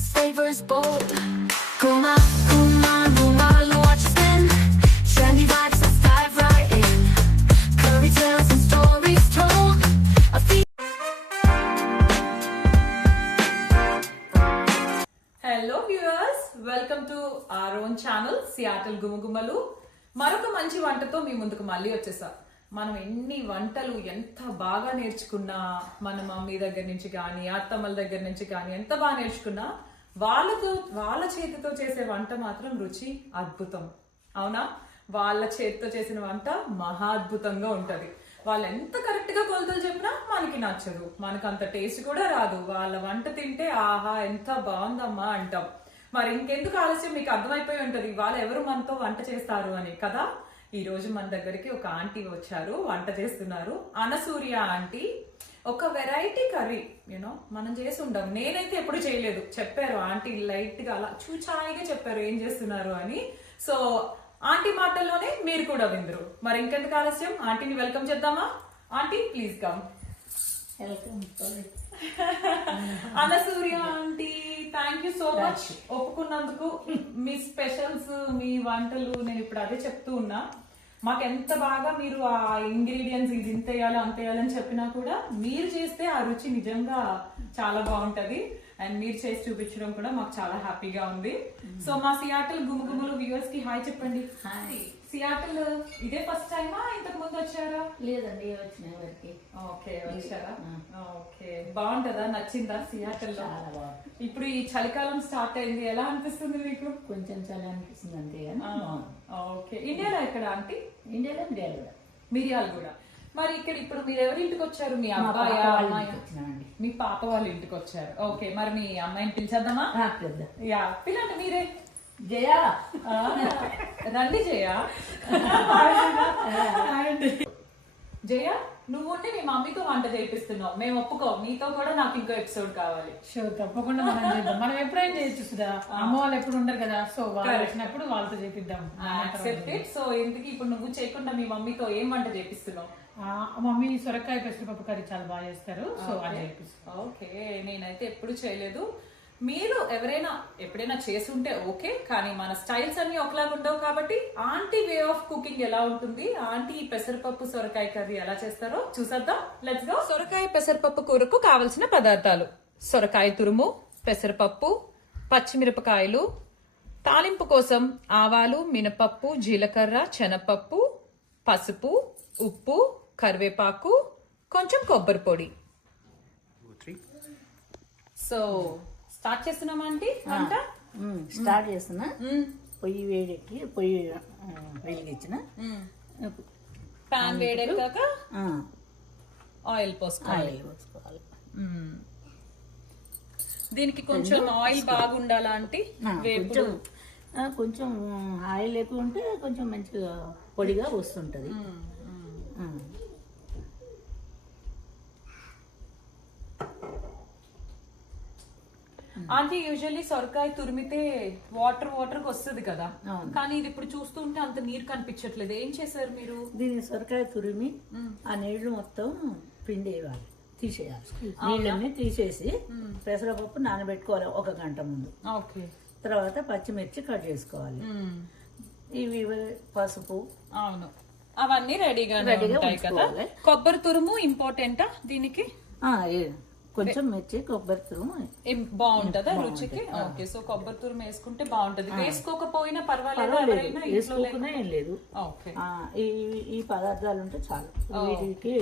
Flavors bold. Guma, guma, guma, watch spin. Trendy vibes, let's dive right in. Curry tales and stories told. A feast. Hello viewers, welcome to our own channel Seattle గుమగుమలు. మరొక మంచి వంటతో మీ ముందుకు మళ్ళీ వచ్చేసా. మనం ఎన్ని వంటలు ఎంత బాగా నేర్చుకున్నా, మన మమ్మీ దగ్గర నుంచి కానీ అత్తమ్మల దగ్గర నుంచి కానీ ఎంత బాగా నేర్చుకున్నా, వాళ్ళ చేతితో చేసే వంట మాత్రం రుచి అద్భుతం. అవునా? వాళ్ళ చేతితో చేసిన వంట మహా అద్భుతంగా ఉంటది. వాళ్ళు ఎంత కరెక్ట్ గా కొలతలు చెప్పినా మనకి నచ్చదు, మనకు అంత టేస్ట్ కూడా రాదు. వాళ్ళ వంట తింటే ఆహా ఎంత బాగుందమ్మా అంటాం. మరి ఇంకెందుకు ఆలస్యం, మీకు అర్థమైపోయి ఉంటది వాళ్ళు ఎవరు మనతో వంట చేస్తారు అని కదా. ఈ రోజు మన దగ్గరికి ఒక ఆంటీ వచ్చారు, వంట చేస్తున్నారు. అనసూయ ఆంటీ ఒక వెరైటీ కర్రీ మనం చేసి ఉండం. నేనైతే ఎప్పుడు చేయలేదు. చెప్పారు ఆంటీ, లైట్ గా అలా చూచాయిగా చెప్పారు ఏం చేస్తున్నారు అని. సో ఆంటీ మాటల్లోనే మీరు కూడా విందరు. మరి ఇంకెందుకు ఆలస్యం, ఆంటీని వెల్కమ్ చేద్దామా? Aunty please come. Anasuya aunty, thank you so much ఒప్పుకున్నందుకు. మీ స్పెషల్స్, మీ వంటలు నేను ఇప్పుడు అదే చెప్తూ ఉన్నా. మాకు ఎంత బాగా మీరు ఆ ఇంగ్రీడియంట్స్ ఇది ఇంత వేయాలి అంత వేయాలని చెప్పినా కూడా మీరు చేస్తే ఆ రుచి నిజంగా చాలా బాగుంటది. అండ్ మీరు చేసి చూపించడం కూడా మాకు చాలా హ్యాపీగా ఉంది. సో మా సియాటల్ గుమగుమలు వ్యూవర్స్ కి హాయ్ చెప్పండి. సియాటల్ ఇదే ఫస్ట్ టైమా, ఇంతకు ముందు వచ్చారా? లేదండి, వచ్చిన వరకు. ఓకే, వచ్చారా? ఓకే, బాగుంటదా? నచ్చిందా సియాటల్ లో? ఇప్పుడు ఈ చలికాలం స్టార్ట్ అయింది, ఎలా అనిపిస్తుంది మీకు? కొంచెం చలి అనిపిస్తుంది అంతే. ఓకే, ఇండియాలో ఎక్కడ ఆంటీ? ఇండియాలో మిరియాలు కూడా. మరి ఇక్కడ ఇప్పుడు మీరు ఎవరి ఇంటికి వచ్చారు? మీ అబ్బాయి మీ పాప వాళ్ళ ఇంటికి వచ్చారు. ఓకే, మరి మీ అమ్మాయిని పిలిచేద్దామా? యా, పిల్లండి మీరే. జయా రండి జయ. జయ, నువ్వు ఉండి మీ మమ్మీతో వంట చేయిస్తున్నావు, మేము ఒప్పుకో. నీతో కూడా నాకు ఇంకో ఎపిసోడ్ కావాలి. షూర్, తప్పకుండా మనం చేద్దాం. మనం ఎప్పుడైనా చేయొచ్చు సుధా, అమ్మ వాళ్ళు ఎప్పుడు ఉండరు కదా. సో వాళ్ళు వచ్చినప్పుడు వాళ్ళతో చేపిద్దాం. సో ఇంతకీ ఇప్పుడు నువ్వు చేయకుండా మీ మమ్మీతో ఏం వంట చేపిస్తున్నావు? మమ్మీ సొరకాయ పెసరపప్పు కర్రీ చాలా బాగా చేస్తారు. సో అది చేపిస్తాం. ఓకే, నేనైతే ఎప్పుడు చేయలేదు. మీరు ఎప్పుడైనా చేసుంటే ఓకే, కానీ మన స్టైల్స్ అన్ని ఒకలాగా ఉండవు కాబట్టి ఆంటీ వే ఆఫ్ కుకింగ్ ఎలా ఉంటుంది, ఆంటీ పెసరపప్పు సొరకాయ కర్రీ ఎలా చేస్తారో చూసేద్దాం. Let's go. సొరకాయ పెసరపప్పు కూరకు కావలసిన పదార్థాలు: సొరకాయ తురుము, పెసరపప్పు, పచ్చిమిరపకాయలు, తాలింపు కోసం ఆవాలు, మినపప్పు, జీలకర్ర, శనగపప్పు, పసుపు, ఉప్పు, కరివేపాకు, కొంచెం కొబ్బరి పొడి. సో స్టార్ట్ చేస్తున్నామా ఆంటీ వంట? స్టార్ట్ చేస్తున్నా. పొయ్యి వేడెక్కి పొయ్యి వెలిగించిన, పాన్ వేడెక్కాక ఆయిల్ పోసుకోవాలి. దీనికి కొంచెం ఆయిల్ బాగా ఉండాలా ఆంటీ? కొంచెం ఆయిల్ ఎక్కువ ఉంటే కొంచెం మంచిగా పొడిగా వస్తుంటది. ఆంటీ, యూజువల్లీ సొరకాయ తురిమితే వాటర్ వస్తుంది కదా, కానీ ఇది ఇప్పుడు చూస్తుంటే అంత నీరు కనిపించట్లేదు. ఏం చేశారు మీరు? దీన్ని సొరకాయ తురిమి ఆ నీళ్లు మొత్తం పిండి వేయాలి, తీసేయాలి. నీళ్ళన్నీ తీసేసి పెసరపప్పు నానబెట్టుకోవాలి 1 గంట ముందు. ఓకే, తర్వాత పచ్చిమిర్చి కట్ చేసుకోవాలి. ఇవి పసుపు, అవును, అవన్నీ రెడీగా ఉంటాయి కదా. కొబ్బరి తురుము ఇంపార్టెంటా దీనికి? కొంచెం మిర్చి, కొబ్బరి తురుము బాగుంటదా రుచికి? ఓకే, సో కొబ్బరి తురుము వేసుకుంటే బాగుంటది. వేసుకోకపోయినా పర్వాలేదు, వేసుకోకుండా ఏం లేదు. ఈ పదార్థాలు ఉంటే చాలు, వీటికి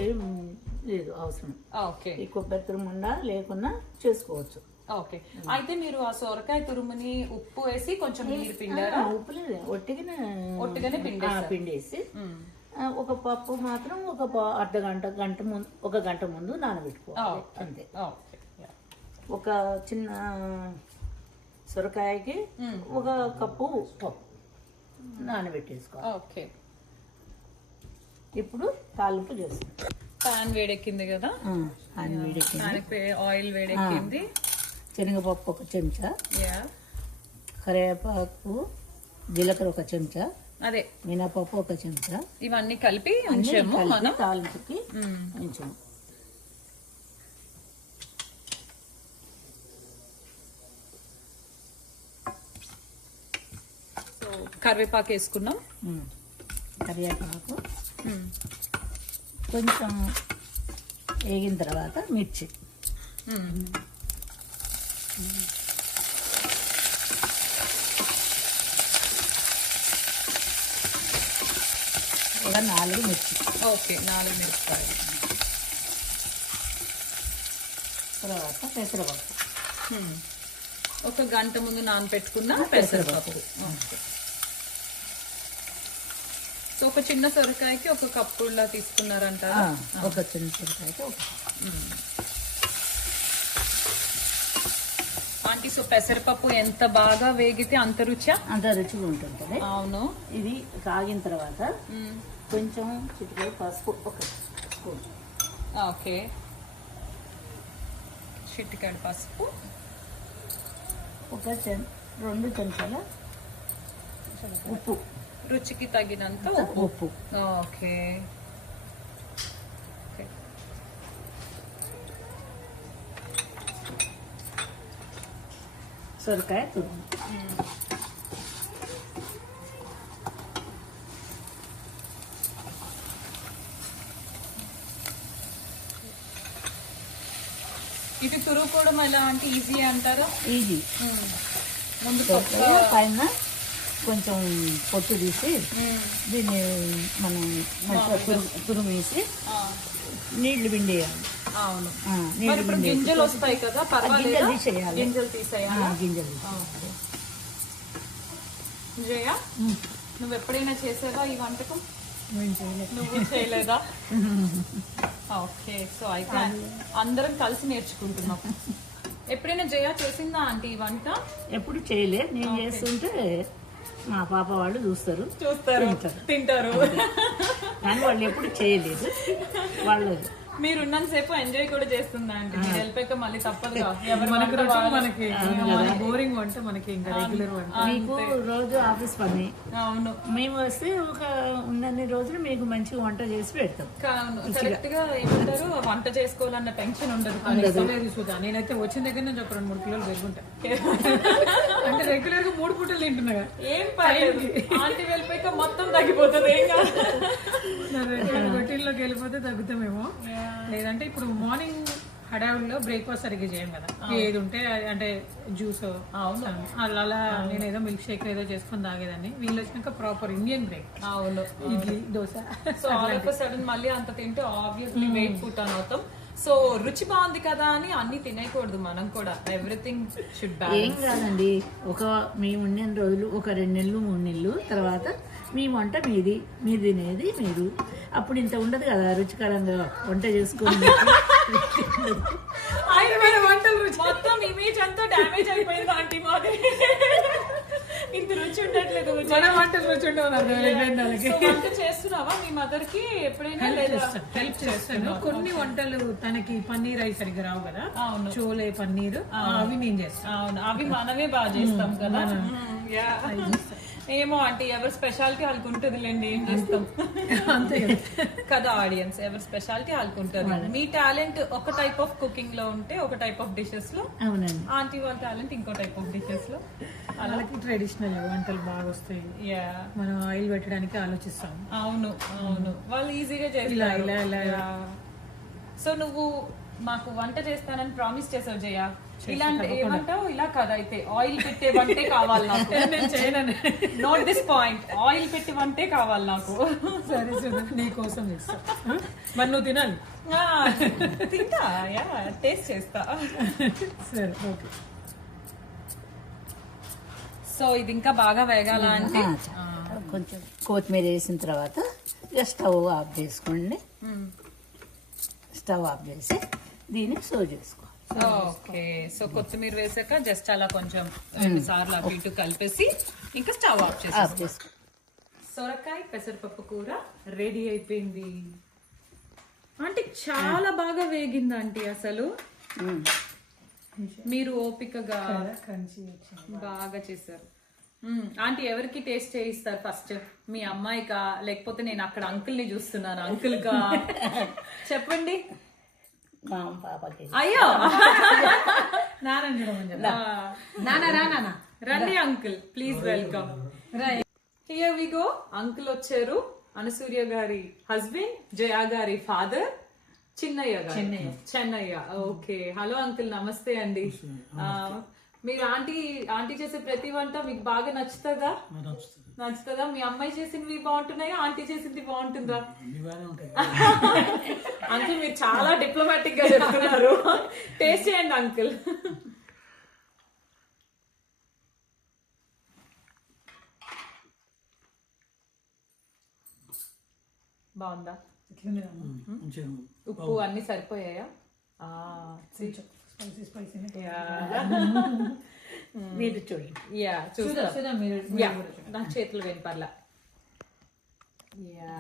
లేదు అవసరం. ఓకే, ఈ కొబ్బరి తురుము ఉండా లేకున్నా చేసుకోవచ్చు. ఓకే, అయితే మీరు ఆ సొరకాయ తురుముని ఉప్పు వేసి కొంచెం నీరు పిండారా? ఉప్పు లేదు, ఒట్టిగానే పిండేసి ఒక పప్పు మాత్రం ఒక ఒక గంట ముందు నానబెట్టుకోవాలి అంతే. ఒక చిన్న సొరకాయకి 1 కప్పు పప్పు నానబెట్టేసుకోవాలి. ఓకే, ఇప్పుడు తాలింపు చేస్తాం. పాన్ వేడెక్కింది కదా, ఆయిల్ వేడెక్కింది. శనగపప్పు 1 చెంచా, కరివేపాకు, జీలకర్ర 1 చెంచా, అదే మినపప్పు 1 చెంచా, ఇవన్నీ కలిపి తాలింపుకి ఉంచాము. కరివేపాకు వేసుకున్నాం. కరివేపాకు మ్మ్. కొంచెం వేగిన తర్వాత మిర్చి మ్మ్. ఒక 4 మిర్చి, ఓకే 4 మిరపకాయలు. తర్వాత పెసరపప్పు. మ్మ్. ఒక గంట ముందు నానబెట్టుకున్న పెసరపప్పు. ఓకే. సో ఒక చిన్న సొరకాయకి ఒక కప్పులా తీసుకున్నారంటారా? ఒక చిన్న సొరకాయకి ఒక ఆంటీ, సో పెసరపప్పు ఎంత బాగా వేగితే అంత రుచా? అంత రుచిగా ఉంటుంది. అవును. ఇది కాగిన తర్వాత మ్మ్. కొంచెం చిటికెడు పసుపు, ఒక స్పూన్, ఓకే. చిటికెడు పసుపు, ఒక 2 చెంచాల ఉప్పు. రుచికి తగినంత ఉప్పు. ఓకే. సొరకాయ తురుము. ఇది తురుకోవడం ఎలా అంటే ఈజీ అంటారా? ఈజీ. ముందు సొరకాయ పైన కొంచెం పొట్టు తీసి దీన్ని మనం మంచిగా తురుమేసి నీళ్లు పిండేయాలి. అవును. మరి నీళ్లు ఇప్పుడు పిండేసి గింజలు వస్తాయి కదా, పర్వాలేదా? గింజలు తీసేయాలి. గింజలు తీసేయాలా? గింజలు తీసేయాలి. జయ, నువ్వు ఎప్పుడైనా చేసావా ఈ వంటకం? నేను చేయలేదు. నువ్వు చేయలేదా? ఓకే. సో అయితే అందరం కలిసి నేర్చుకుంటున్నాం. ఎప్పుడైనా జయ చేసిందా ఆంటీ ఈ వంట? ఎప్పుడు చేయలేదు. నేను చేస్తుంటే మా పాప వాళ్ళు చూస్తారు, తింటారు. కానీ వాళ్ళు ఎప్పుడు చేయలేదు. వాళ్ళు మీరు ఉన్నంతసేపు ఎంజాయ్ కూడా చేస్తుందా అండి? మీరు వెళ్ళిపోయాక మళ్ళీ తప్పదుగా. మనకి బోరింగ్ వంట, మనకి ఇంకా రెగ్యులర్ వంట. మీకు రోజు ఆఫీస్ పని. అవును. మేము వస్తే ఒక ఉన్నన్ని రోజులు మీకు మంచిగా వంట చేసి పెడతాం. కరెక్ట్ గా ఏమంటారు, వంట చేసుకోవాలన్న టెన్షన్ ఉండదు. లేదు సుధా, నేనైతే వచ్చిన దగ్గర నుంచి ఒక 2-3 కిలోలు పెరుగుంటా. అంటే రెగ్యులర్ గా 3 పూటలు తింటున్నా. ఏం పర్లేదు, ఆంటీ వెళ్ళిపోయాక మొత్తం తగ్గిపోతుంది. ఏం కాదు. రొటీన్ లోకి వెళ్ళిపోతే తగ్గుతామేమో. లేదంటే ఇప్పుడు మార్నింగ్ హడావుల్లో బ్రేక్ఫాస్ట్ సరిగ్గా చేయం కదా, ఏది ఉంటే అంటే జ్యూస్ అలా నేను ఏదో మిల్క్ షేక్ ఏదో చేసుకొని తాగేదాన్ని. వీళ్ళు వచ్చినాక ప్రాపర్ ఇండియన్ బ్రేక్. అవును. Idli, dosa. So all of sudden మళ్ళీ అంత తింటే ఆబ్వియస్లీ వెయిట్ పుట్ అని అవుతాం. సో రుచి బాగుంది కదా అని అన్ని తినేయకూడదు మనం కూడా. ఎవ్రీథింగ్ షుడ్ ఏం బ్యాలెన్స్. కాదండి, మేము ఉన్న రోజులు ఒక 2 నెలలు 3 నెలలు తర్వాత మీ వంట మీది, మీరు తినేది మీరు. అప్పుడు ఇంత ఉండదు కదా రుచికరంగా వంట చేసుకొని. వంటలు రుచి మొత్తం ఇమేజ్ అంతా డ్యామేజ్ అయిపోయింది ఆంటీ మాది. ఇంత రుచి ఉండట్లేదు. మన వంటలు రుచి ఉండవు. వంట చేస్తున్నావా మీ మదర్ కి ఎప్పుడైనా? హెల్ప్ చేస్తాను. కొన్ని వంటలు తనకి పన్నీర్ అయి సరిగ్గా రావు కదా, అవును. చోలే పన్నీర్ అవి నేను చేస్తాను. అవును, అవి మనమే బాగా చేస్తాం కదా. ఏమో ఆంటీ, ఎవరి స్పెషాలిటీ వాళ్ళకి ఉంటుందిలేండి, ఏం చేస్తాం. అంతే కదా ఆడియన్స్, ఎవరి స్పెషాలిటీ వాళ్ళకి ఉంటుంది. మీ టాలెంట్ ఒక టైప్ ఆఫ్ కుకింగ్ లో ఉంటే ఒక టైప్ ఆఫ్ డిషెస్ లో, అవునండి. ఆంటీ వాళ్ళ టాలెంట్ ఇంకో టైప్ ఆఫ్ డిషెస్ లో. వాళ్ళకి ట్రెడిషనల్ వంటలు బాగా వస్తాయి. మనం ఆయిల్ పెట్టడానికి ఆలోచిస్తాం. అవును అవును, వాళ్ళు ఈజీగా చేస్తారు. సో నువ్వు మాకు వంట చేస్తానని ప్రామిస్ చేసావు జయ. ఇలాంటి ఏమంటావు? ఇలా కదా అయితే ఆయిల్ పెట్టే వంటే కావాలి నాకు. నేను చేయను. నోట్ దిస్ పాయింట్, ఆయిల్ పెట్టి వంటే కావాలి నాకు. సరే సరే, నీ కోసం చేస్తా. మరి నువ్వు తినాలి. తింటా, టేస్ట్ చేస్తా. సరే, ఓకే. సో ఇది ఇంకా బాగా వేగాల అంటే కొంచెం కొత్తిమీర వేసిన తర్వాత స్టవ్ ఆఫ్ చేసుకోండి. స్టవ్ ఆఫ్ చేసి దీన్ని సర్వ్ చేసుకోవాలి. ఓకే. సో కొత్తిమీర వేసాక జస్ట్ అలా కొంచెం 2 సార్లు అటు ఇటు కలిపేసి ఇంకా స్టవ్ ఆఫ్ చేసి. సొరకాయ పెసరపప్పు కూర రెడీ అయిపోయింది. అంటే చాలా బాగా వేగింది ఆంటీ. అసలు మీరు ఓపికగా బాగా చేశారు. ఆంటీ ఎవరికి టేస్ట్ చేయిస్తారు ఫస్ట్? మీ అమ్మాయికా, లేకపోతే నేను అక్కడ అంకుల్ ని చూస్తున్నాను, అంకుల్ కా? చెప్పండి. మా పాపకి. అయ్యో, నాన్న రండి uncle, please welcome. Here we go. Uncle వచ్చారు, అనసూయ గారి హస్బెండ్, జయా గారి ఫాదర్, చిన్నయ్య గారు. చెన్నయ్య. ఓకే, హలో అంకుల్, నమస్తే అండి. మీరు ఆంటీ చేసే ప్రతి వంట మీకు బాగా నచ్చుతుందా? మీ అమ్మాయి చేసినవి బాగుంటున్నాయా, ఆంటీ చేసింది బాగుంటుందా? అంకుల్ మీరు చాలా డిప్లొమాటిక్ గా చెప్తున్నారు. టేస్ట్ చేయండి అంకుల్. బాగుందా? ఉప్పు అన్ని సరిపోయాయా? మీరు చూడండి. యా చూస్తా. నా చేతులు వెనపర్లా. యా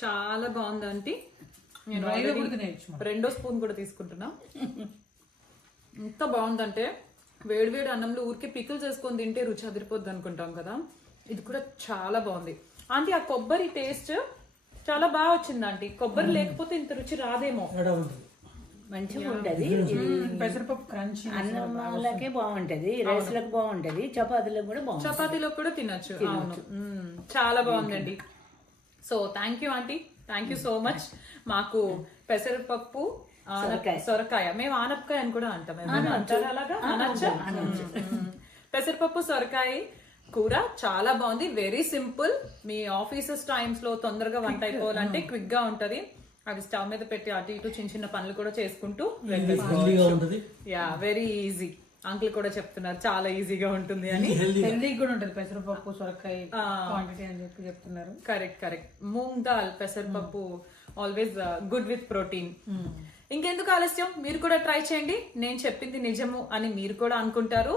చాలా బాగుంది ఆంటీ. నేను రెండో స్పూన్ కూడా తీసుకుంటున్నా. ఎంత బాగుందంటే వేడివేడి అన్నంలో ఊరికే పికిల్ చేసుకొని తింటే రుచి అదిరిపోద్ది అనుకుంటాం కదా, ఇది కూడా చాలా బాగుంది ఆంటీ. ఆ కొబ్బరి టేస్ట్ చాలా బాగా వచ్చింది ఆంటీ. కొబ్బరి లేకపోతే ఇంత రుచి రాదేమో. మంచిగా ఉంటది. పెసరపప్పు క్రంచ్ అన్నంలకే బాగుంటది, రైస్ లకు బాగుంటది, చపాతీలకు కూడా బాగుంటది. చపాతీలో కూడా తినచ్చు. అవును, చాలా బాగుందండి. So thank you aunty, thank you so much. మాకు పెసరపప్పు సొరకాయ, మేము ఆనపకాయ అని కూడా అంటాం. అలాగా అనొచ్చా? పెసరపప్పు సొరకాయ కూర చాలా బాగుంది. Very simple. మీ ఆఫీసెస్ టైమ్స్ లో తొందరగా వంట అయిపోవాలంటే క్విక్ గా ఉంటది. అది స్టవ్ మీద పెట్టి అటు ఇటు చిన్న చిన్న పనులు కూడా చేసుకుంటూ యా వెరీ ఈజీ. అంకుల్ కూడా చెప్తున్నారు చాలా ఈజీగా ఉంటుంది అని. హెల్దీ కూడా ఉంటది పెసరపప్పు సొరకాయ క్వాంటిటీ అని చెప్పి చెప్తున్నారు. కరెక్ట్. మూంగ్ దాల్ పెసరపప్పు ఆల్వేస్ గుడ్ విత్ ప్రోటీన్. ఇంకెందుకు ఆలస్యం, మీరు కూడా ట్రై చేయండి. నేను చెప్పింది నిజము అని మీరు కూడా అనుకుంటారు.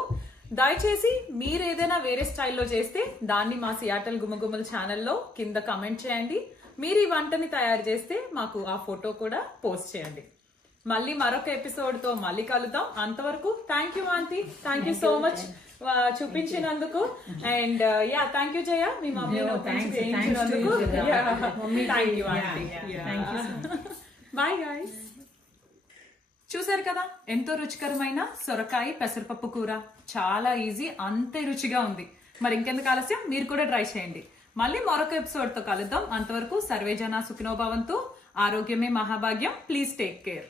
దయచేసి మీరు ఏదైనా వేరే స్టైల్లో చేస్తే దాన్ని మా సియాటల్ గుమగుమల ఛానల్లో కింద కమెంట్ చేయండి. మీరు ఈ వంటని తయారు చేస్తే మాకు ఆ ఫోటో కూడా పోస్ట్ చేయండి. మళ్ళీ మరొక ఎపిసోడ్ తో మళ్ళీ కలుద్దాం. అంతవరకు thank you aunty, thank you so much చూపించినందుకు. And yeah thank you Jaya, మీ మమ్మీ చేయించినందుకు. Thank you aunty. Bye guys. చూసారు కదా ఎంతో రుచికరమైన సొరకాయ పెసరపప్పు కూర. చాలా ఈజీ, అంతే రుచిగా ఉంది. మరి ఇంకెందుకు ఆలస్యం, మీరు కూడా ట్రై చేయండి. మళ్ళీ మరొక ఎపిసోడ్ తో కలుద్దాం. అంతవరకు సర్వే జన సుఖినో భవంతు. ఆరోగ్యమే మహాభాగ్యం. Please take care.